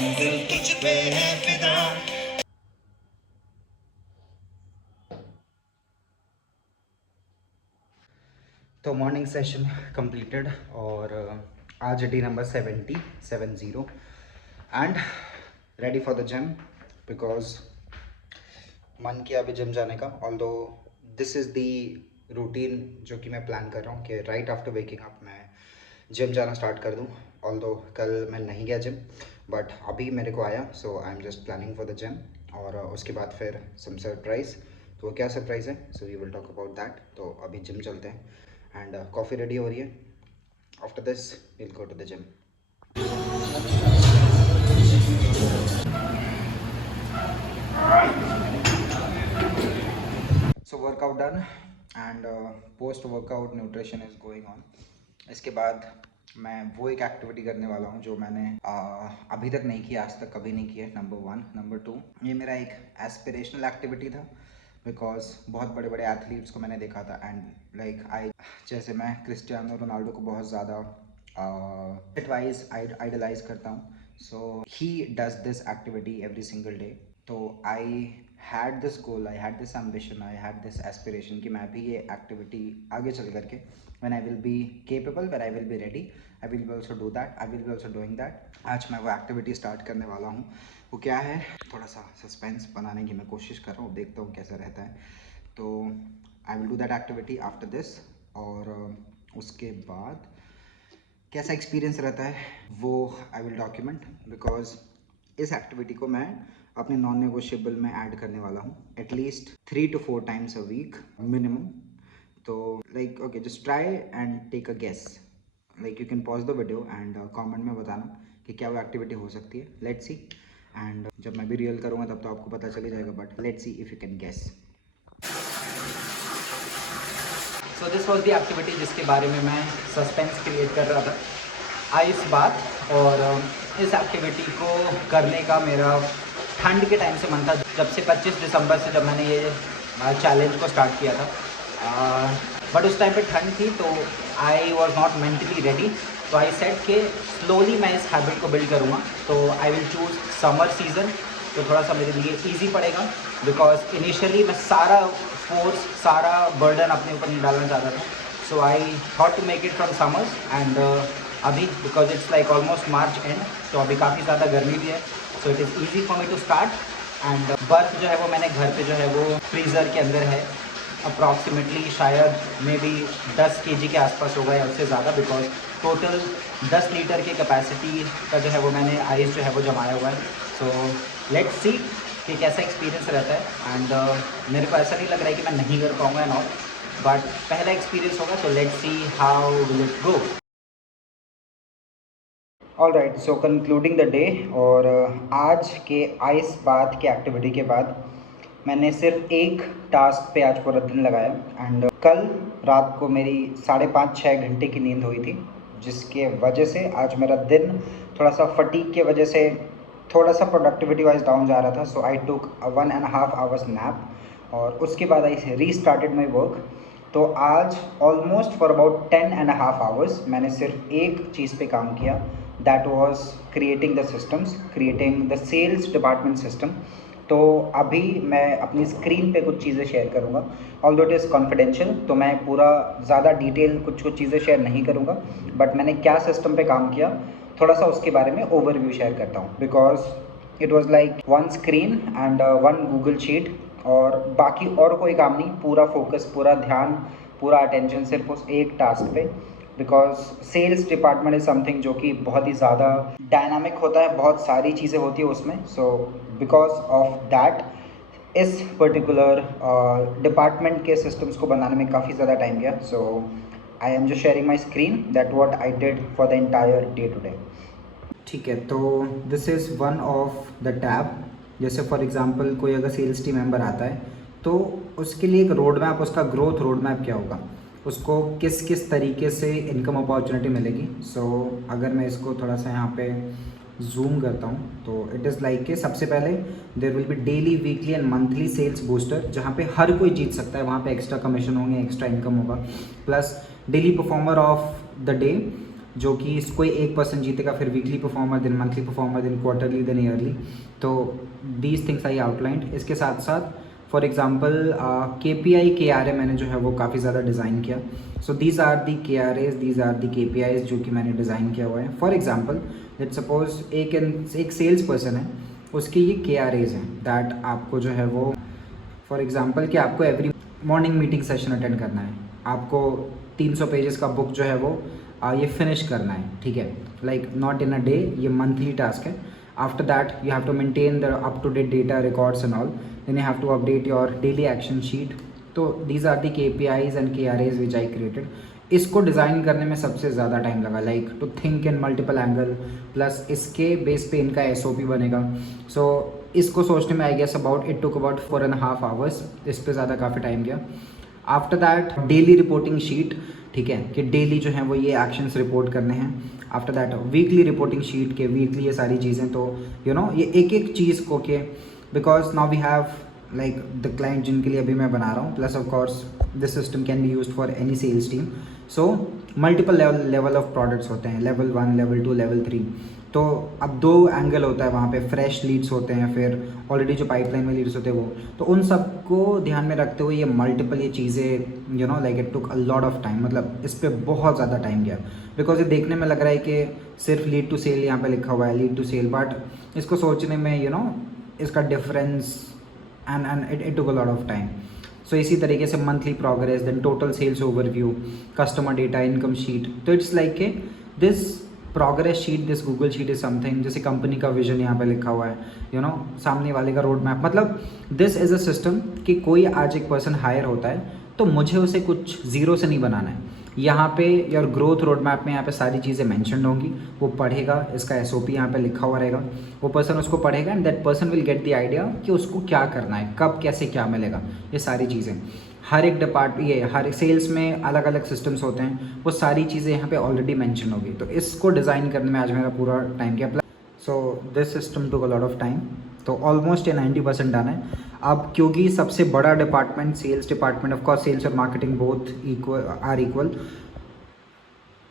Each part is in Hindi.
मंजिल तुझ पे है फिदा। तो मॉर्निंग सेशन कंप्लीटेड और आज day number 70 and ready for the gym because मन किया अभी जिम जाने का। Although this is the routine जो कि मैं प्लान कर रहा हूँ कि राइट आफ्टर वेकिंग अप मैं जिम जाना स्टार्ट कर दूँ। ऑल्दो कल मैं नहीं गया जिम बट अभी मेरे को आया, so I am just planning for the gym. और उसके बाद फिर सम सरप्राइज़। तो वो क्या सरप्राइज़ है, so we will talk about that. तो अभी जिम चलते हैं एंड कॉफ़ी रेडी हो रही है। After this will go to the gym. So workout done and post workout nutrition is going on. इसके बाद मैं वो एक एक्टिविटी करने वाला हूँ जो मैंने अभी तक नहीं किया, आज तक कभी नहीं किया। नंबर 1। नंबर 2, ये मेरा एक एस्पिरेशनल एक्टिविटी था बिकॉज बहुत बड़े बड़े एथलीट्स को मैंने देखा था एंड लाइक जैसे मैं क्रिस्टियानो रोनाल्डो को बहुत ज़्यादा एडवाइज आइडलाइज करता हूँ। So he does this activity every single day. तो I had this goal, I had this ambition, I had this aspiration कि मैं भी ये एक्टिविटी आगे चल करके when I will be capable, when I will be ready, I will be also do that, I will be also doing that। आज मैं वो एक्टिविटी स्टार्ट करने वाला हूँ। वो क्या है, थोड़ा सा सस्पेंस बनाने की मैं कोशिश कर रहा हूँ, देखता हूँ कैसा रहता है। तो I will do that activity after this. और उसके बाद कैसा एक्सपीरियंस रहता है वो आई विल डॉक्यूमेंट बिकॉज इस एक्टिविटी को मैं अपने नॉन नेगोशिएबल में ऐड करने वाला हूँ at least 3 to 4 times a week minimum. तो like okay, just try and take a guess. Like you can pause the video and comment में बताना कि क्या वो एक्टिविटी हो सकती है। Let's see. एंड जब मैं भी रियल करूँगा तब तो आपको पता चल जाएगा, but let's see if you can guess. So this was the activity जिसके बारे में मैं सस्पेंस क्रिएट कर रहा था, आइस बात। और इस एक्टिविटी को करने का मेरा ठंड के टाइम से मन था, जब से 25 दिसंबर से जब मैंने ये चैलेंज को स्टार्ट किया था। बट उस टाइम पे ठंड थी तो I was not mentally ready. तो आई सेट के स्लोली मैं इस हैबिट को बिल्ड करूँगा। तो I will choose summer season, तो थोड़ा सा मेरे लिए ईजी पड़ेगा बिकॉज इनिशियली मैं सारा फोर्स, सारा बर्डन अपने ऊपर नहीं डालना चाहता था। So I thought to make it from summers and अभी because it's like almost March end, तो अभी काफ़ी ज़्यादा गर्मी भी है। So it is easy for me to start. And बर्फ़ जो है वो मैंने घर पे जो है वो फ्रीज़र के अंदर है, अप्रॉक्सीमेटली शायद मे बी 10 kg के आसपास होगा या उससे ज़्यादा, बिकॉज टोटल 10 लीटर की कैपेसिटी का जो है वो मैंने आइस जो है वो जमाया हुआ है। सो लेट्स सी कि कैसा एक्सपीरियंस रहता है। एंड मेरे को ऐसा नहीं लग रहा है कि मैं नहीं कर पाऊँगा एंड ऑल, बट पहला एक्सपीरियंस होगा। So let's see how will it go. All right, so concluding the day. और आज के आइस बात के एक्टिविटी के बाद मैंने सिर्फ एक टास्क पे आज पूरा दिन लगाया एंड कल रात को मेरी 5.5-6 घंटे की नींद हुई थी, जिसके वजह से आज मेरा दिन थोड़ा सा फटीक के वजह से थोड़ा सा प्रोडक्टिविटी वाइज डाउन जा रहा था। सो आई टुक 1.5 hours नैप और उसके बाद आई रीस्टार्टेड माई वर्क। तो आज ऑलमोस्ट फॉर अबाउट 10.5 hours मैंने सिर्फ एक चीज़ पे काम किया, that was creating the systems, creating the sales department system. तो अभी मैं अपनी स्क्रीन पे कुछ चीज़ें शेयर करूँगा, ऑल्दो इट इज़ कॉन्फिडेंशियल, तो मैं पूरा ज़्यादा डिटेल कुछ चीज़ें शेयर नहीं करूँगा। बट मैंने क्या सिस्टम पे काम किया थोड़ा सा उसके बारे में ओवरव्यू शेयर करता हूँ, because it was like 1 screen and 1 Google sheet और बाकी और कोई काम नहीं, पूरा फोकस, पूरा ध्यान, पूरा अटेंशन सिर्फ उस एक टास्क पे। Because sales department is something जो कि बहुत ही ज़्यादा डायनामिक होता है, बहुत सारी चीज़ें होती है उसमें। सो बिकॉज ऑफ दैट इस पर्टिकुलर डिपार्टमेंट के सिस्टम्स को बनाने में काफ़ी ज़्यादा टाइम गया। So I am just sharing my screen that what I did for the entire day today. ठीक है, तो this is one of the tab. जैसे फॉर एग्जांपल कोई अगर सेल्स टीम मेंबर आता है तो उसके लिए एक रोड मैप, उसका ग्रोथ रोड मैप क्या होगा, उसको किस किस तरीके से इनकम अपॉर्चुनिटी मिलेगी। सो अगर मैं इसको थोड़ा सा यहाँ पे जूम करता हूँ तो इट इज़ लाइक कि सबसे पहले there will be daily, weekly and monthly sales booster, जहाँ पे हर कोई जीत सकता है। वहाँ पे एक्स्ट्रा कमीशन होंगे, एक्स्ट्रा इनकम होगा, plus daily performer of the day, जो कि कोई एक पर्सन जीतेगा, फिर weekly performer, then monthly performer, then quarterly, then yearly. तो दीज थिंग्स आई आउटलाइंड। इसके साथ साथ फॉर एग्जाम्पल KPI KRA मैंने जो है वो काफ़ी ज़्यादा डिज़ाइन किया। So these are the KRAs, these are the KPIs जो कि मैंने डिज़ाइन किया हुआ है। फॉर एग्जाम्पल लेट्स सपोज एक सेल्स पर्सन है, उसके ये KRAs हैं दैट आपको जो है वो फॉर एग्जाम्पल कि आपको every morning meeting session attend करना है, आपको 300 पेजेस का बुक जो है वो ये फिनिश करना है, ठीक है, like not in a day, ये मंथली टास्क है। After that you have to maintain the up to date data records and all, then you have to update your daily action sheet. तो दीज आर दी KPIs एंड KRAs विच आई क्रिएटेड। इसको डिज़ाइन करने में सबसे ज़्यादा टाइम लगा, like to think in multiple angle, plus इसके बेस पे इनका SOP बनेगा। सो इसको सोचने में I guess it took about 4.5 hours, इस पे ज़्यादा काफ़ी टाइम गया। After that daily reporting sheet, ठीक है, कि डेली जो है वो ये एक्शंस रिपोर्ट करने हैं। After that weekly reporting sheet के वीकली ये सारी चीज़ें, तो ये एक एक चीज़ को के because now we have like the client जिनके लिए अभी मैं बना रहा हूँ, plus of course this system can be used for any sales team. So multiple level of products होते हैं, लेवल 1, लेवल 2, लेवल 3। तो अब 2 एंगल होता है वहाँ पे, फ्रेश लीड्स होते हैं, फिर ऑलरेडी जो पाइपलाइन में लीड्स होते हैं वो। तो उन सबको ध्यान में रखते हुए ये मल्टीपल ये चीज़ें like it took a lot of time, मतलब इस पर बहुत ज़्यादा टाइम गया। बिकॉज ये देखने में लग रहा है कि सिर्फ लीड टू सेल यहाँ पे लिखा हुआ है, लीड टू सेल, बट इसको सोचने में इसका difference and it took a lot of time. So इसी तरीके से monthly progress, then total sales overview, customer data, income sheet. तो it's like a this progress sheet, this Google sheet is something, जैसे कंपनी का विजन यहाँ पे लिखा हुआ है, सामने वाले का रोड मैप। मतलब दिस इज़ अ सिस्टम कि कोई आज एक पर्सन हायर होता है तो मुझे उसे कुछ ज़ीरो से नहीं बनाना है। यहाँ पे योर ग्रोथ रोड मैप में यहाँ पे सारी चीज़ें मैंशनड होंगी, वो पढ़ेगा, इसका SOP यहाँ पे लिखा हुआ रहेगा, वो पर्सन उसको पढ़ेगा and that person will get the idea कि उसको क्या करना है, कब कैसे क्या मिलेगा, ये सारी चीज़ें। हर एक हर एक सेल्स में अलग अलग सिस्टम्स होते हैं, वो सारी चीज़ें यहाँ पे ऑलरेडी मेंशन होगी। तो इसको डिज़ाइन करने में आज मेरा पूरा टाइम गया। So this system took a lot of time. तो ऑलमोस्ट ये 90% डन है। अब क्योंकि सबसे बड़ा department sales department, of course sales और मार्केटिंग बोथ इक्वल,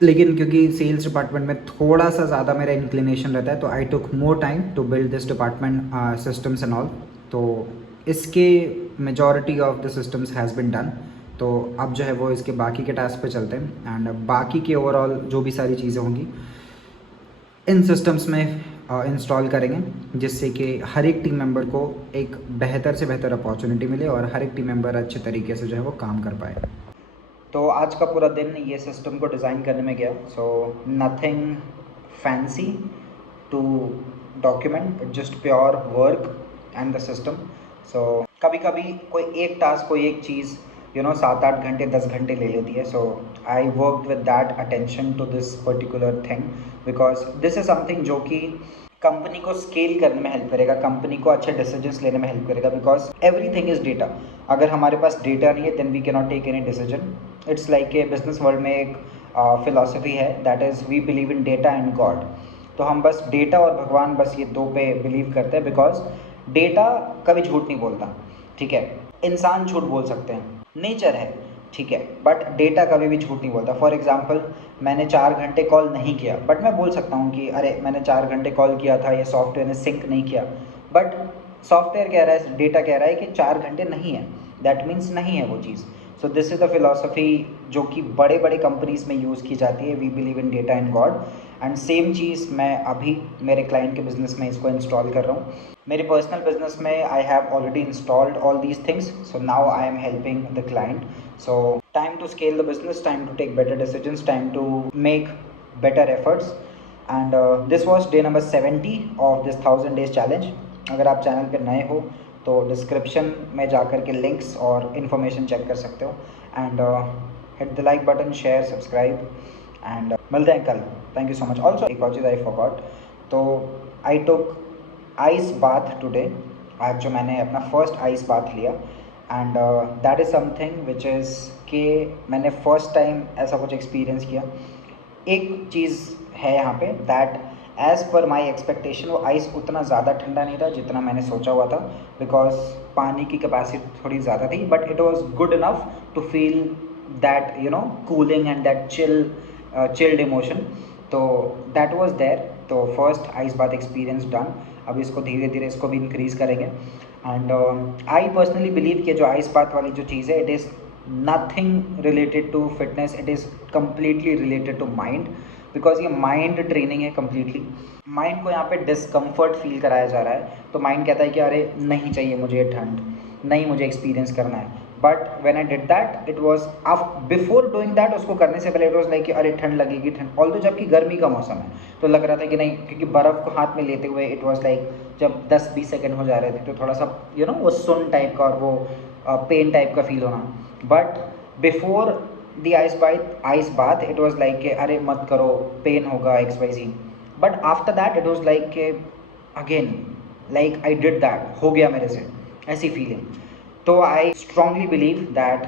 लेकिन क्योंकि सेल्स डिपार्टमेंट में थोड़ा सा ज़्यादा मेरा इंक्लिनेशन रहता है, तो I took more time to build this department systems and all. तो इसके majority of the systems has been done. तो अब जो है वो इसके बाकी के टास्क पे चलते हैं एंड बाकी के ओवरऑल जो भी सारी चीज़ें होंगी इन सिस्टम्स में इंस्टॉल करेंगे, जिससे कि हर एक टीम मेंबर को एक बेहतर से बेहतर अपॉर्चुनिटी मिले और हर एक टीम मेंबर अच्छे तरीके से जो है वो काम कर पाए। तो आज का पूरा दिन ये सिस्टम को डिज़ाइन करने में गया। So nothing fancy to document, just pure work and the system. So कभी कभी कोई एक टास्क, कोई एक चीज़ 7-8 घंटे 10 घंटे ले लेती है। So I work with that attention to this particular thing because this is something जो कि कंपनी को स्केल करने में हेल्प करेगा, कंपनी को अच्छे डिसीजंस लेने में हेल्प करेगा, बिकॉज एवरीथिंग इज़ डेटा। अगर हमारे पास डेटा नहीं है then we can not take any decision. It's like a business world में एक फिलॉसफी है, that is we believe in data and God. तो हम बस डेटा और भगवान, बस ये 2 पे बिलीव करते हैं, बिकॉज डेटा कभी झूठ नहीं बोलता, ठीक है। इंसान झूठ बोल सकते हैं, नेचर है, ठीक है, बट डेटा कभी भी झूठ नहीं बोलता। फॉर एग्जांपल मैंने 4 घंटे कॉल नहीं किया, बट मैं बोल सकता हूँ कि अरे मैंने 4 घंटे कॉल किया था, ये सॉफ्टवेयर ने सिंक नहीं किया, बट सॉफ्टवेयर कह रहा है, डेटा कह रहा है कि 4 घंटे नहीं है, दैट मीन्स नहीं है वो चीज़। So this is the philosophy जो कि बड़े बड़े कंपनीज़ में यूज़ की जाती है, we believe in data and God. And same चीज़ मैं अभी मेरे क्लाइंट के बिजनेस में इसको इंस्टॉल कर रहा हूँ। मेरे पर्सनल बिजनेस में I have already installed all these things, so now I am helping the client. So time to scale the business, time to take better decisions, time to make better efforts, and this was day number 70 of this 1000 days challenge. अगर आप चैनल पे नए हो तो डिस्क्रिप्शन में जाकर के लिंक्स और इन्फॉर्मेशन चेक कर सकते हो and hit the like button, share, subscribe and मिलते हैं कल। Thank you so much. Also एक और चीज़ आई फॉरगॉट, तो I took ice bath today. आज जो मैंने अपना फर्स्ट आइस बाथ लिया and that is something which is कि मैंने फ़र्स्ट टाइम ऐसा कुछ एक्सपीरियंस किया। एक चीज़ है यहाँ पे that as per my expectation वो आइस उतना ज़्यादा ठंडा नहीं था जितना मैंने सोचा हुआ था, बिकॉज पानी की कैपेसिटी थोड़ी ज़्यादा थी, but it was good enough to feel that cooling and that chilled emotion. तो दैट वाज देयर। तो first ice bath experience done. अब इसको धीरे धीरे इसको भी इंक्रीज़ करेंगे। एंड आई पर्सनली बिलीव कि जो आइस बाथ वाली जो चीज़ है, it is nothing related to fitness, it is completely related to mind, because ये माइंड ट्रेनिंग है कम्प्लीटली। माइंड को यहाँ पे डिस्कम्फर्ट फील कराया जा रहा है, तो माइंड कहता है कि अरे नहीं चाहिए मुझे ये ठंड, नहीं मुझे एक्सपीरियंस करना है। But when I did that, it was before doing that, उसको करने से पहले इट वाज लाइक कि अरे ठंड लगेगी, ठंड, ऑल्दो जबकि गर्मी का मौसम है तो लग रहा था कि नहीं, क्योंकि बर्फ़ को हाथ में लेते हुए इट वाज लाइक जब 10-20 सेकंड हो जा रहे थे तो थोड़ा सा वो सुन टाइप का और वो पेन टाइप का फील होना। But before the ice bath it was like कि अरे मत करो, पेन होगा XYZ। But after that it was like कि again like I did that, हो गया मेरे से, ऐसी फीलिंग। तो I strongly believe that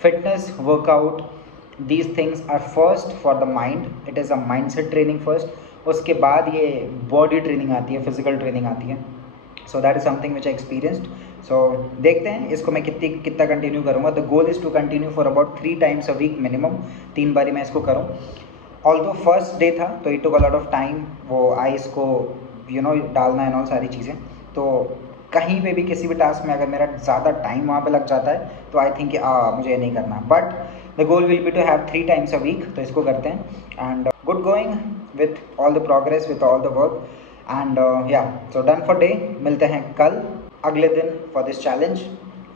fitness workout these things are first for the mind, it is a mind set training first, उसके बाद ये बॉडी ट्रेनिंग आती है, फिजिकल ट्रेनिंग आती है। So that is something which I experienced. सो देखते हैं इसको मैं कितना कंटिन्यू करूँगा। The goal is to continue for about 3 times a week minimum, 3 बारी मैं इसको करूँ। ऑल्दो फर्स्ट डे था तो it took a lot of time, वो आइस को डालना है और सारी चीज़ें। तो कहीं पे भी किसी भी टास्क में अगर मेरा ज़्यादा टाइम वहाँ पे लग जाता है तो आई थिंक मुझे ये नहीं करना। But the goal will be to have 3 times a week, तो इसको करते हैं। And good going with all the progress, with all the work. And या सो डन फॉर डे। मिलते हैं कल अगले दिन for this challenge,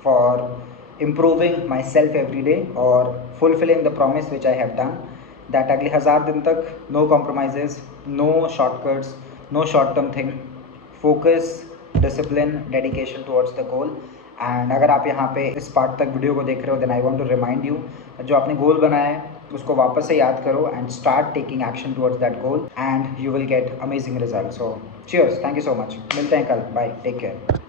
for improving my self every day और fulfilling the promise which I have done, that अगले 1000 दिन तक no compromises, no shortcuts, no short term thing, focus, discipline, dedication towards the goal. And अगर आप यहाँ पे इस पार्ट तक वीडियो को देख रहे हो, then I want to remind you, जो आपने गोल बनाया है उसको वापस से याद करो and start taking action towards that goal and you will get amazing result. So cheers, thank you so much. मिलते हैं कल, बाय, टेक केयर।